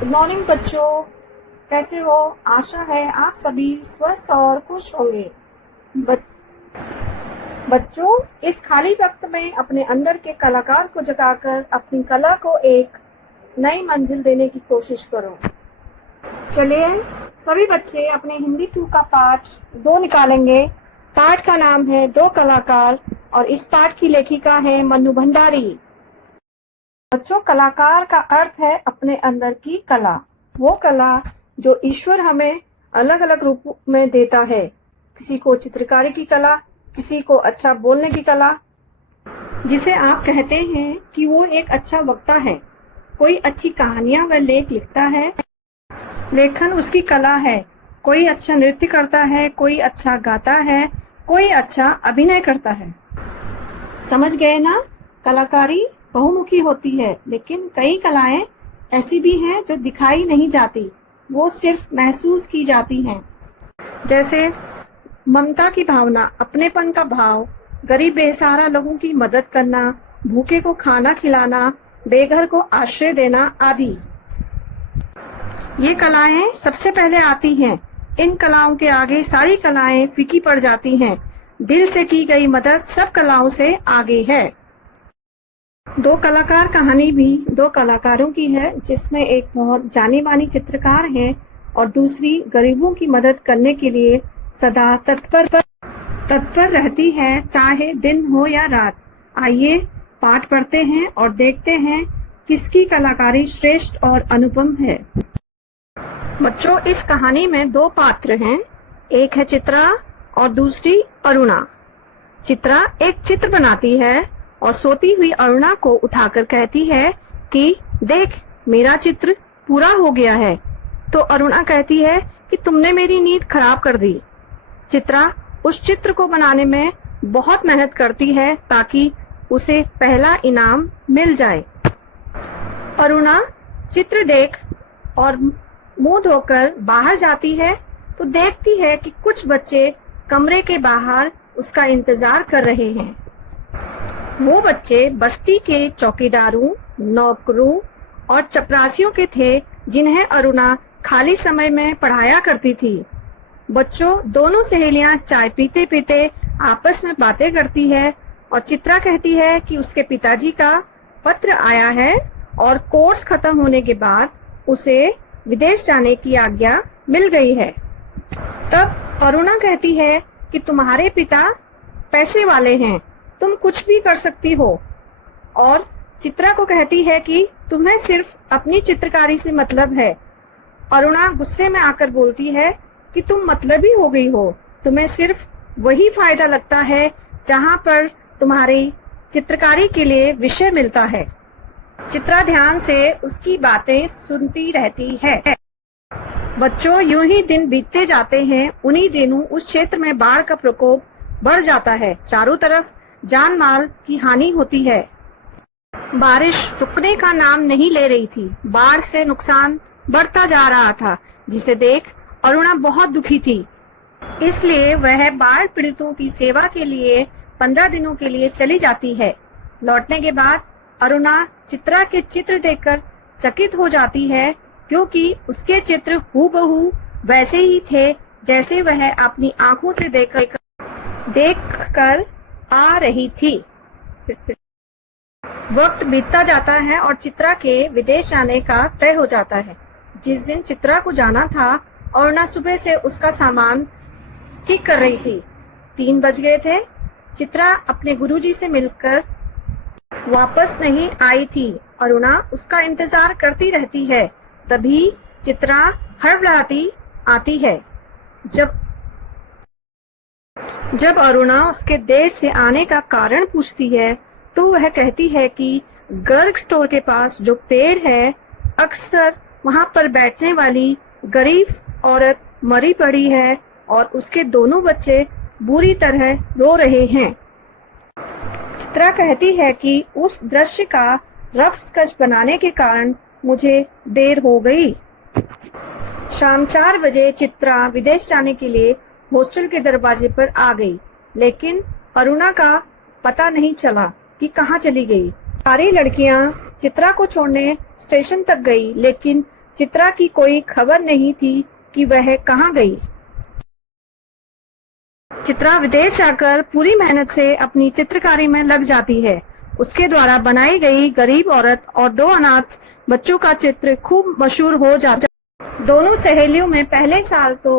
Good morning बच्चों, कैसे हो? आशा है आप सभी स्वस्थ और खुश होंगे। बच्चों, इस खाली वक्त में अपने अंदर के कलाकार को जगाकर अपनी कला को एक नई मंजिल देने की कोशिश करो। चलिए सभी बच्चे अपने हिंदी 2 का पाठ 2 निकालेंगे। पाठ का नाम है दो कलाकार और इस पाठ की लेखिका है मनु भंडारी। बच्चों, कलाकार का अर्थ है अपने अंदर की कला, वो कला जो ईश्वर हमें अलग अलग रूप में देता है। किसी को चित्रकारी की कला, किसी को अच्छा बोलने की कला, जिसे आप कहते हैं कि वो एक अच्छा वक्ता है। कोई अच्छी कहानियां व लेख लिखता है, लेखन उसकी कला है। कोई अच्छा नृत्य करता है, कोई अच्छा गाता है, कोई अच्छा अभिनय करता है। समझ गए ना? कलाकारी बहुमुखी होती है, लेकिन कई कलाएं ऐसी भी हैं जो दिखाई नहीं जाती, वो सिर्फ महसूस की जाती हैं। जैसे ममता की भावना, अपनेपन का भाव, गरीब बेसहारा लोगों की मदद करना, भूखे को खाना खिलाना, बेघर को आश्रय देना आदि। ये कलाएं सबसे पहले आती हैं। इन कलाओं के आगे सारी कलाएं फीकी पड़ जाती हैं। दिल से की गई मदद सब कलाओं से आगे है। दो कलाकार कहानी भी दो कलाकारों की है, जिसमें एक बहुत जानी मानी चित्रकार है और दूसरी गरीबों की मदद करने के लिए सदा तत्पर रहती है, चाहे दिन हो या रात। आइए पाठ पढ़ते हैं और देखते हैं किसकी कलाकारी श्रेष्ठ और अनुपम है। बच्चों, इस कहानी में दो पात्र हैं, एक है चित्रा और दूसरी अरुणा। चित्रा एक चित्र बनाती है और सोती हुई अरुणा को उठाकर कहती है कि देख, मेरा चित्र पूरा हो गया है। तो अरुणा कहती है कि तुमने मेरी नींद खराब कर दी। चित्रा उस चित्र को बनाने में बहुत मेहनत करती है ताकि उसे पहला इनाम मिल जाए। अरुणा चित्र देख और मुंह धोकर बाहर जाती है तो देखती है कि कुछ बच्चे कमरे के बाहर उसका इंतजार कर रहे हैं। वो बच्चे बस्ती के चौकीदारों, नौकरों और चपरासियों के थे, जिन्हें अरुणा खाली समय में पढ़ाया करती थी। बच्चों, दोनों सहेलियां चाय पीते पीते आपस में बातें करती है और चित्रा कहती है कि उसके पिताजी का पत्र आया है और कोर्स खत्म होने के बाद उसे विदेश जाने की आज्ञा मिल गई है। तब अरुणा कहती है कि तुम्हारे पिता पैसे वाले हैं, तुम कुछ भी कर सकती हो। और चित्रा को कहती है कि तुम्हें सिर्फ अपनी चित्रकारी से मतलब है। अरुणा गुस्से में आकर बोलती है कि तुम मतलबी हो गई हो, तुम्हें सिर्फ वही फायदा लगता है जहाँ पर तुम्हारी चित्रकारी के लिए विषय मिलता है। चित्रा ध्यान से उसकी बातें सुनती रहती है। बच्चों, यूं ही दिन बीतते जाते हैं। उन्हीं दिनों उस क्षेत्र में बाढ़ का प्रकोप बढ़ जाता है। चारों तरफ जान माल की हानि होती है। बारिश रुकने का नाम नहीं ले रही थी। बाढ़ से नुकसान बढ़ता जा रहा था, जिसे देख अरुणा बहुत दुखी थी। इसलिए वह बाढ़ पीड़ितों की सेवा के लिए 15 दिनों के लिए चली जाती है। लौटने के बाद अरुणा चित्रा के चित्र देखकर चकित हो जाती है, क्योंकि उसके चित्र हूबहू वैसे ही थे जैसे वह अपनी आंखों से देखकर आ रही थी। वक्त बीतता जाता है और चित्रा के विदेश जाने का तय हो जाता है। जिस दिन चित्रा को जाना था, अरुणा सुबह से उसका सामान ठीक कर रही थी। 3 बज गए थे। चित्रा अपने गुरुजी से मिलकर वापस नहीं आई थी। अरुणा उसका इंतजार करती रहती है। तभी चित्रा हड़बड़ाती आती है। जब अरुणा उसके देर से आने का कारण पूछती है तो वह कहती है कि गर्ग स्टोर के पास जो पेड़ है, अक्सर वहां पर बैठने वाली गरीब औरत मरी पड़ी है और उसके दोनों बच्चे बुरी तरह रो रहे हैं। चित्रा कहती है कि उस दृश्य का रफ स्केच बनाने के कारण मुझे देर हो गई। शाम 4 बजे चित्रा विदेश जाने के लिए हॉस्टल के दरवाजे पर आ गई, लेकिन अरुणा का पता नहीं चला कि कहाँ चली गई। सारी लड़कियां चित्रा को छोड़ने स्टेशन तक गई, लेकिन चित्रा की कोई खबर नहीं थी कि वह कहाँ गई। चित्रा विदेश जाकर पूरी मेहनत से अपनी चित्रकारी में लग जाती है। उसके द्वारा बनाई गई गरीब औरत और 2 अनाथ बच्चों का चित्र खूब मशहूर हो जाता है। दोनों सहेलियों में पहले साल तो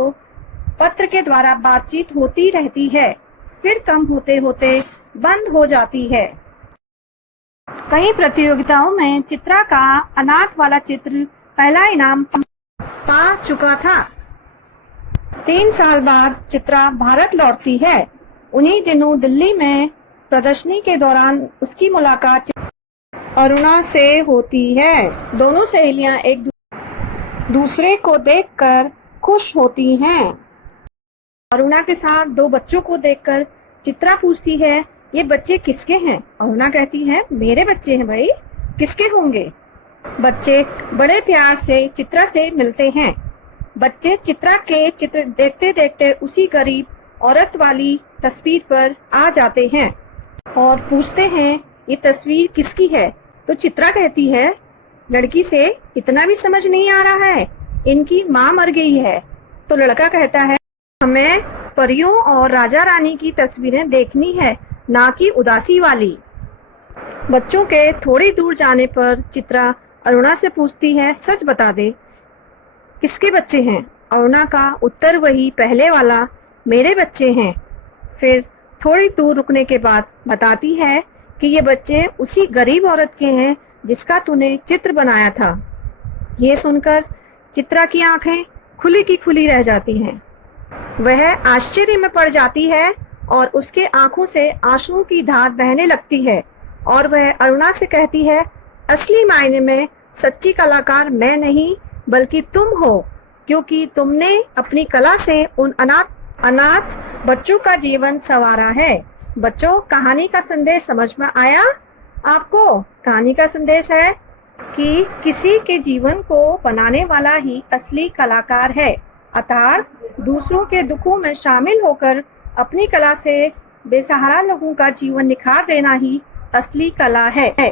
पत्र के द्वारा बातचीत होती रहती है, फिर कम होते होते बंद हो जाती है। कई प्रतियोगिताओं में चित्रा का अनाथ वाला चित्र पहला इनाम पा चुका था। 3 साल बाद चित्रा भारत लौटती है। उन्हीं दिनों दिल्ली में प्रदर्शनी के दौरान उसकी मुलाकात अरुणा से होती है। दोनों सहेलियां एक दूसरे को देखकर खुश होती हैं। अरुणा के साथ 2 बच्चों को देखकर चित्रा पूछती है, ये बच्चे किसके हैं? अरुणा कहती है, मेरे बच्चे हैं भाई, किसके होंगे? बच्चे बड़े प्यार से चित्रा से मिलते हैं। बच्चे चित्रा के चित्र देखते देखते उसी गरीब औरत वाली तस्वीर पर आ जाते हैं और पूछते हैं, ये तस्वीर किसकी है? तो चित्रा कहती है, लड़की से इतना भी समझ नहीं आ रहा है, इनकी माँ मर गई है। तो लड़का कहता है, हमें परियों और राजा रानी की तस्वीरें देखनी है, ना कि उदासी वाली। बच्चों के थोड़ी दूर जाने पर चित्रा अरुणा से पूछती है, सच बता दे, किसके बच्चे हैं? अरुणा का उत्तर वही पहले वाला, मेरे बच्चे हैं। फिर थोड़ी दूर रुकने के बाद बताती है कि ये बच्चे उसी गरीब औरत के हैं जिसका तूने चित्र बनाया था। ये सुनकर चित्रा की आंखें खुली की खुली रह जाती हैं। वह आश्चर्य में पड़ जाती है और उसके आंखों से आंसुओं की धार बहने लगती है और वह अरुणा से कहती है, असली मायने में सच्ची कलाकार मैं नहीं बल्कि तुम हो, क्योंकि तुमने अपनी कला से उन अनाथ बच्चों का जीवन संवारा है। बच्चों, कहानी का संदेश समझ में आया आपको? कहानी का संदेश है कि किसी के जीवन को बनाने वाला ही असली कलाकार है, अर्थात दूसरों के दुखों में शामिल होकर अपनी कला से बेसहारा लोगों का जीवन निखार देना ही असली कला है।